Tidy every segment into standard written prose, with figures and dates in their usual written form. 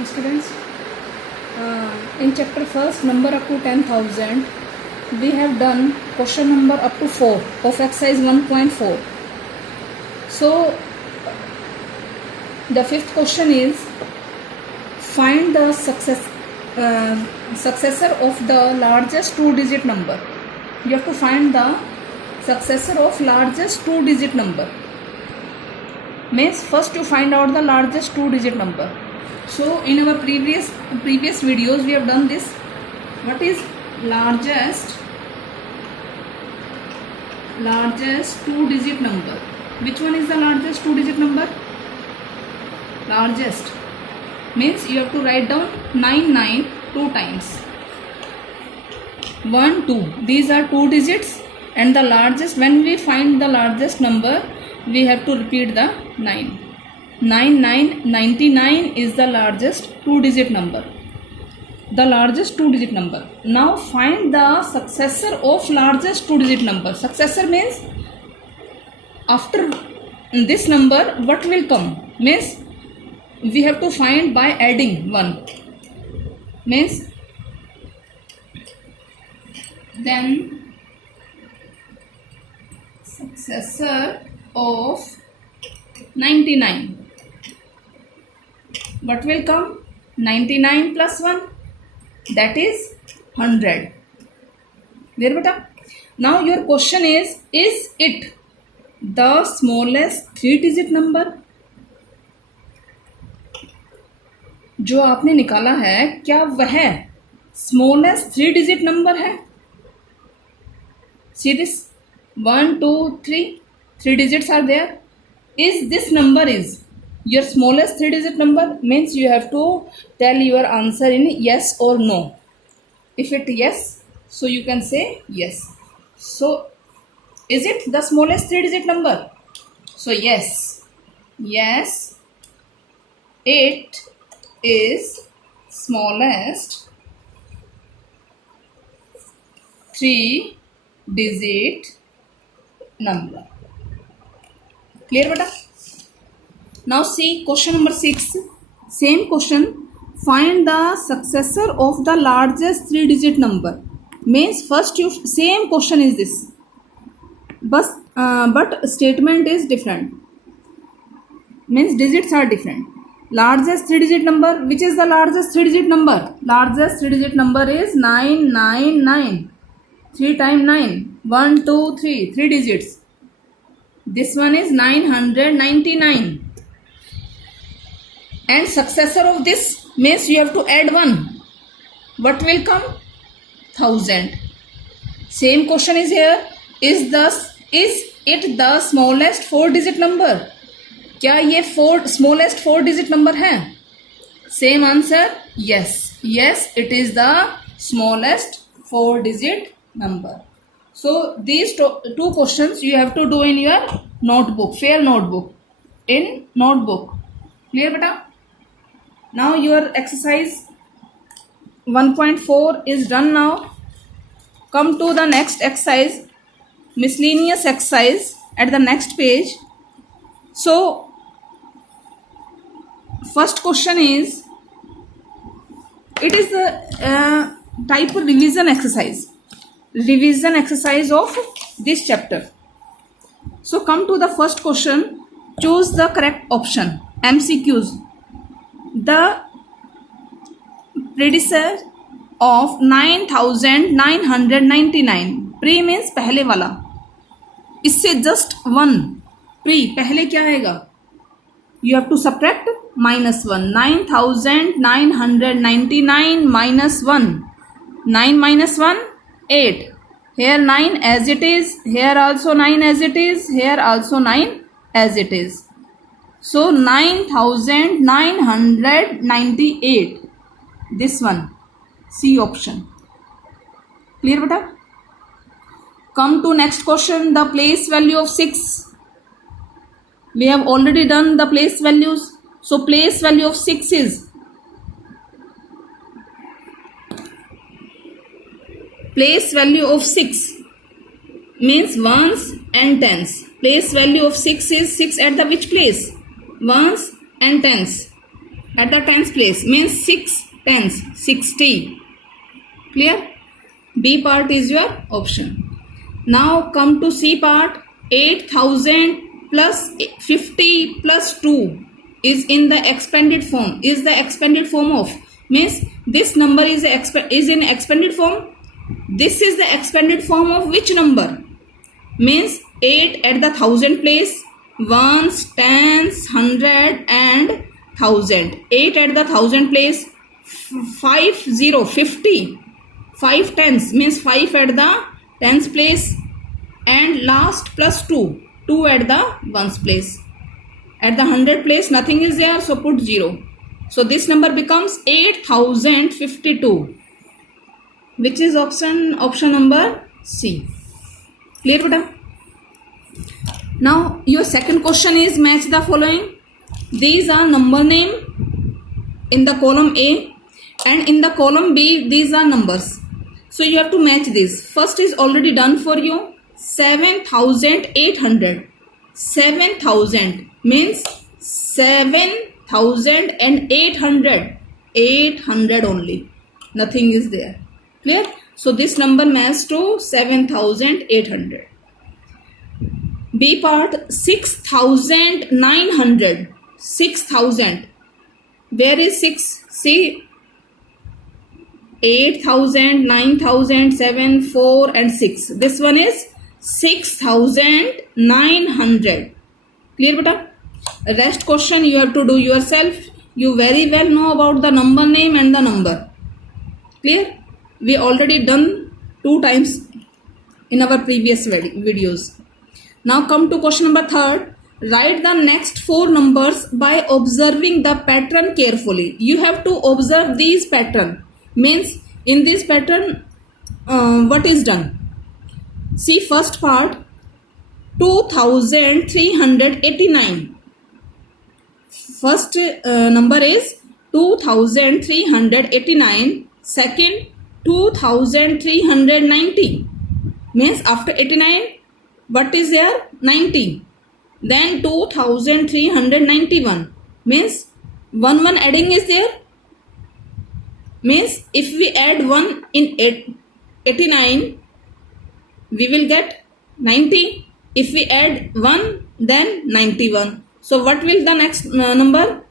Hello students, in chapter first number up to 10,000 we have done question number up to 4 of exercise 1.4. So the fifth question is find the successor of the largest two-digit number. You have to find the successor of largest two-digit number. Means first you find out the largest two-digit number. So in our previous videos we have done this. What is largest two-digit number? Which one is the largest two-digit number? Largest means you have to write down 99 two times. 1, 2. These are two digits, and the largest, when we find the largest number, we have to repeat the 9. 99 is the largest two-digit number. The largest two-digit number. Now find the successor of largest two-digit number. Successor means after this number what will come? Means we have to find by adding 1. Means then successor of 99. What will come? 99 plus 1, that is 100. There beta. Now your question is it the smallest three-digit number? जो आपने निकाला है क्या वह smallest three-digit number है? See this 1, 2, 3 digits are there. Is this number is your smallest three-digit number? Means you have to tell your answer in yes or no. If it yes, so you can say yes. So is it the smallest three-digit number? So yes, it is smallest three-digit number. Clear beta? Now see question number 6. Same question. Find the successor of the largest three-digit number. Means first you same question is this, but statement is different. Means digits are different. Largest three-digit number. Which is the largest three-digit number? Largest three-digit number is 999. 3 times 9. 1, 2, 3. 3 digits. This one is 999. And successor of this means you have to add 1. What will come? 1000. Same question is here. Is it the smallest four-digit number? क्या ये smallest four-digit number है? Same answer. Yes, it is the smallest four-digit number. So these two questions you have to do in your notebook, fair notebook, in notebook. Clear beta? Now your exercise 1.4 is done now. Come to the next exercise, miscellaneous exercise at the next page. So first question is, it is the type of revision exercise of this chapter. So come to the first question, choose the correct option. MCQs. The predecessor of 9999. Pre means पहले वाला. इससे just 1. Pre पहले क्या आएगा? You have to subtract minus 1. 9999 minus 1. 9 minus 1, 8. Here 9 as it is. Here also 9 as it is. Here also 9 as it is. So 9998. This one. C option. Clear beta? Come to next question. The place value of 6. We have already done the place values. So place value of 6 is place value of 6 means ones and tens. Place value of 6 is 6 at the which place? Ones and tens. at the tens place means 6 tens, 60. Clear? B part is your option. Now come to C part. 8000 plus 50 plus 2 is in the expanded form. Is the expanded form of, means this number is in expanded form. This is the expanded form of which number? Means 8 at the thousand place, ones, tens, hundred and thousand. 8 at the thousand place, 50, 5 tens means 5 at the tens place, and last plus 2 at the ones place. At the hundred place nothing is there, so put 0. So this number becomes 8052, which is option number C. Clear beta? Now your second question is match the following. These are number name in the column A, and in the column B these are numbers. So you have to match this. First is already done for you. 7800. 7000 means 7800. 800 only. Nothing is there. Clear? So this number matches to 7800. B part 6900. 6000. Where is 6? See, 8000, 9000, 7, 4 and 6. This one is 6900. Clear beta? Rest question you have to do yourself. You very well know about the number name and the number. Clear? We already done 2 times in our previous videos. Now come to question number 3rd. Write the next 4 numbers by observing the pattern carefully. You have to observe these pattern. Means in this pattern what is done? See first part, 2389. First number is 2389. Second 2390. Means after 89 what is there? 90. Then 2391 means 1 adding is there. Means if we add 1 in 89 we will get 90. If we add 1 then 91. So what will the next number?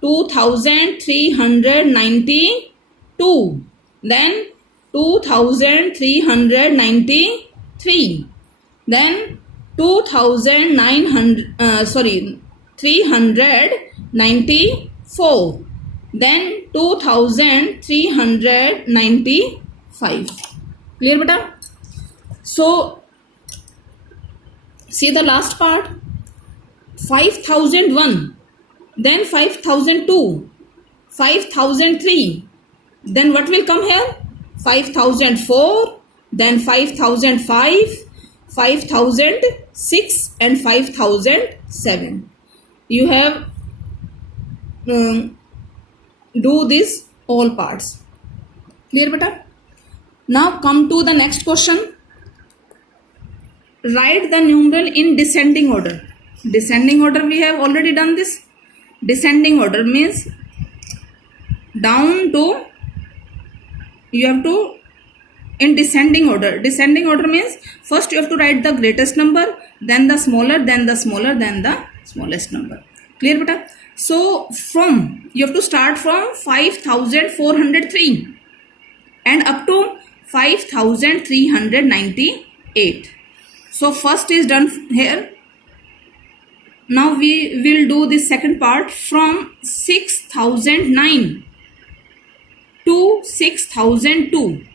2392. Then 2393. Then 394. Then 2395. Clear beta? So see the last part, 5001, then 5002, 5003. Then what will come here? 5004, then 5005, 5006 and 5007. You have do this all parts. Clear beta? Now come to the next question. Write the numeral in descending order. Descending order we have already done this. Descending order means down to, you have to in descending order. Descending order means first you have to write the greatest number, then the smaller, then the smaller, then the smallest number. Clear beta? So from, you have to start from 5403 and up to 5398. So first is done here. Now we will do the second part from 6009 to 6002.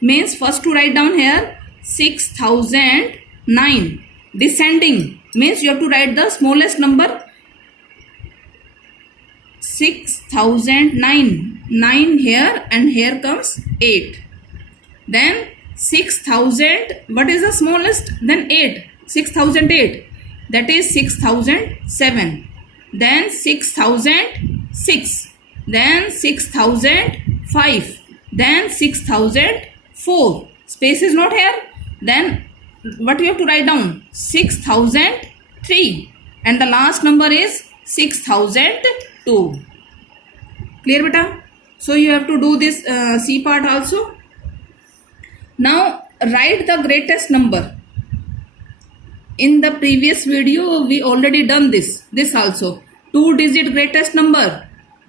Means first to write down here 6009. Descending means you have to write the smallest number, 6009. 9 here and here comes 8. Then 6000, what is the smallest? Then 8. 6008. That is 6007. Then 6006. Then 6005. Then 6004. Space is not here. Then what you have to write down? 6003. And the last number is 6002. Clear beta? So you have to do this C part also. Now write the greatest number. In the previous video we already done this also. 2-digit greatest number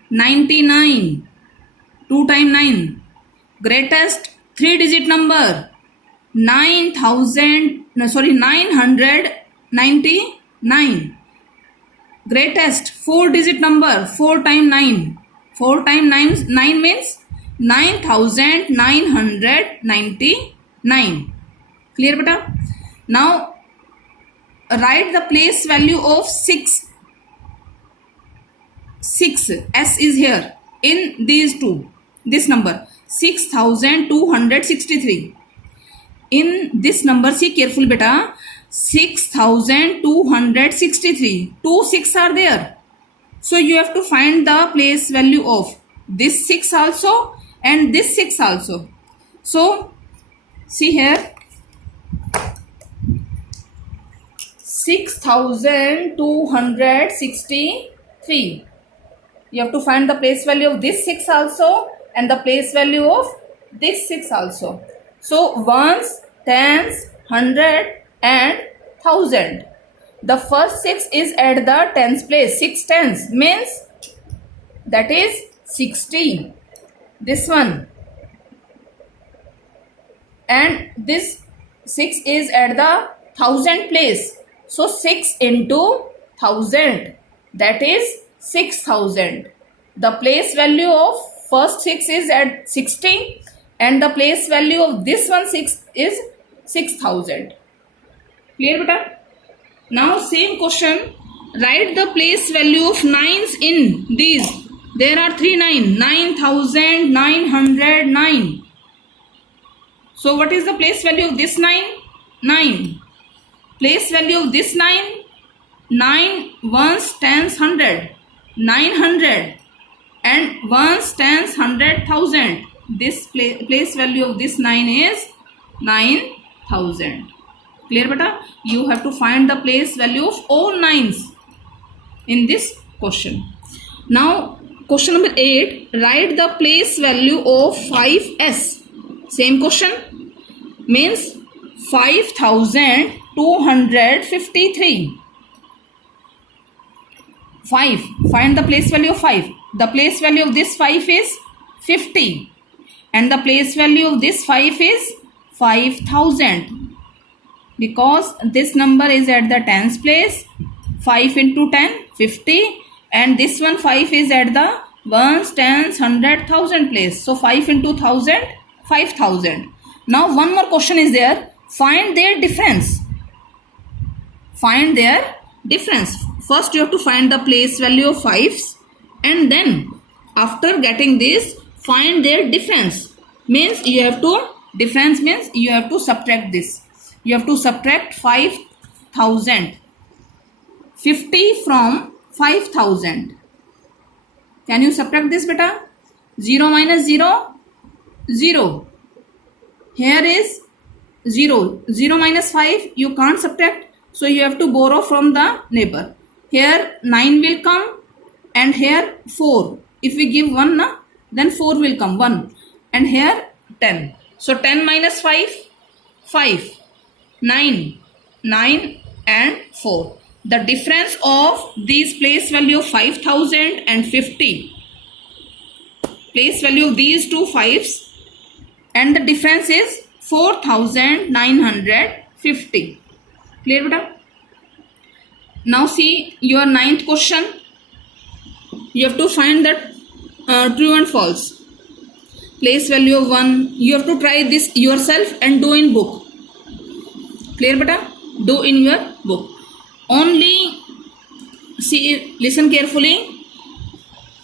99, 2 times 9. Greatest 3-digit number 999. Greatest 4-digit number 4 times 9. 4 times 9 means 9999. Clear beta? Now write the place value of 6. S is here in these two. This number 6263. In this number, see careful beta, 6263. 2 6 are there. So you have to find the place value of this 6 also and this 6 also. So see here, 6263. You have to find the place value of this 6 also and the place value of this 6 also. So ones, tens, 100 and 1000. The first 6 is at the tens place. 6 tens means that is 60. This one. And this 6 is at the 1000 place. So 6 into 1000, that is 6000. The place value of first 6 is at 60 and the place value of this one 6 is 6000. Clear beta? Now same question, write the place value of 9s in these. There are 3 9. 9909. So what is the place value of this 9? 9. Place value of this 9? 9 ones, tens, 100. 900 and ones, tens, 100, 1000. This place value of this 9 is 9000. Clear beta? You have to find the place value of all 9s in this question. Now question number 8, write the place value of 5s. Same question, means 5253. 5, find the place value of 5. The place value of this 5 is 50 and the place value of this 5 is 5000, because this number is at the tens place. 5 into 10, 50, and this one 5 is at the ones, tens, 100, 1000 place. So 5 into 1000, 5000. Now one more question is there, find their difference. Find their difference. First you have to find the place value of 5s and then after getting this find their difference. Means you have to, difference means you have to subtract this. You have to subtract 50 from 5000. Can you subtract this beta? 0 minus 0, 0. Here is 0. 0 minus 5 you can't subtract. So you have to borrow from the neighbor. Here 9 will come and here 4. If we give 1 na, then 4 will come, 1. And here 10. So 10 minus 5, 5. 9. 9 and 4. The difference of these place value of 5000 and 50. Place value of these two 5s and the difference is 4950. Clear beta? Now see your 9th question. You have to find that true and false. Place value of 1. You have to try this yourself and do in book. Clear beta? Do in your book. Only see, listen carefully.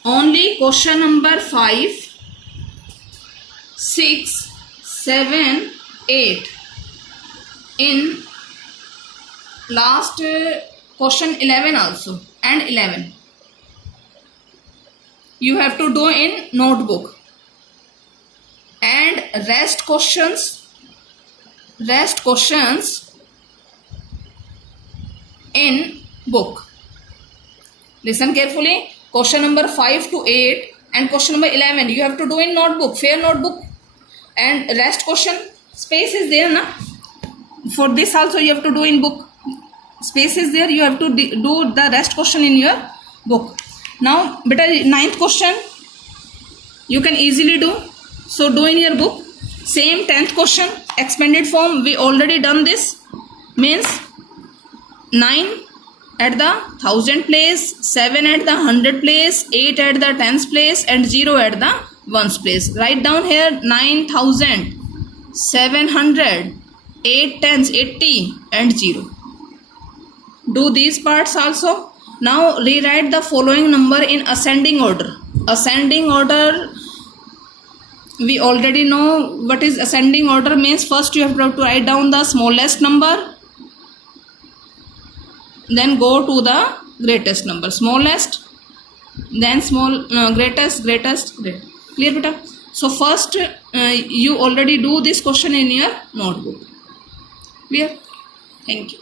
Only question number 5, 6, 7, 8. In last question 11 also and 11. You have to do in notebook. And rest questions in book. Listen carefully. Question number 5 to 8 And question number 11 you have to do in notebook, fair notebook. And rest question, space is there na, for this also you have to do in book. Space is there, you have to do the rest question in your book. Now beta 9th question you can easily do, so do in your book. Same 10th question, expanded form, we already done this. Means 9 at the 1000 place, 7 at the 100 place, 8 at the tens place, and 0 at the ones place. Write down here 9000, 700, 8 tens, 80, and 0. Do these parts also. Now rewrite the following number in ascending order. Ascending order, we already know what is ascending order. Means first you have to write down the smallest number, then go to the greatest number. Smallest, then greatest. Clear beta? So first you already do this question in your notebook. Clear? Thank you.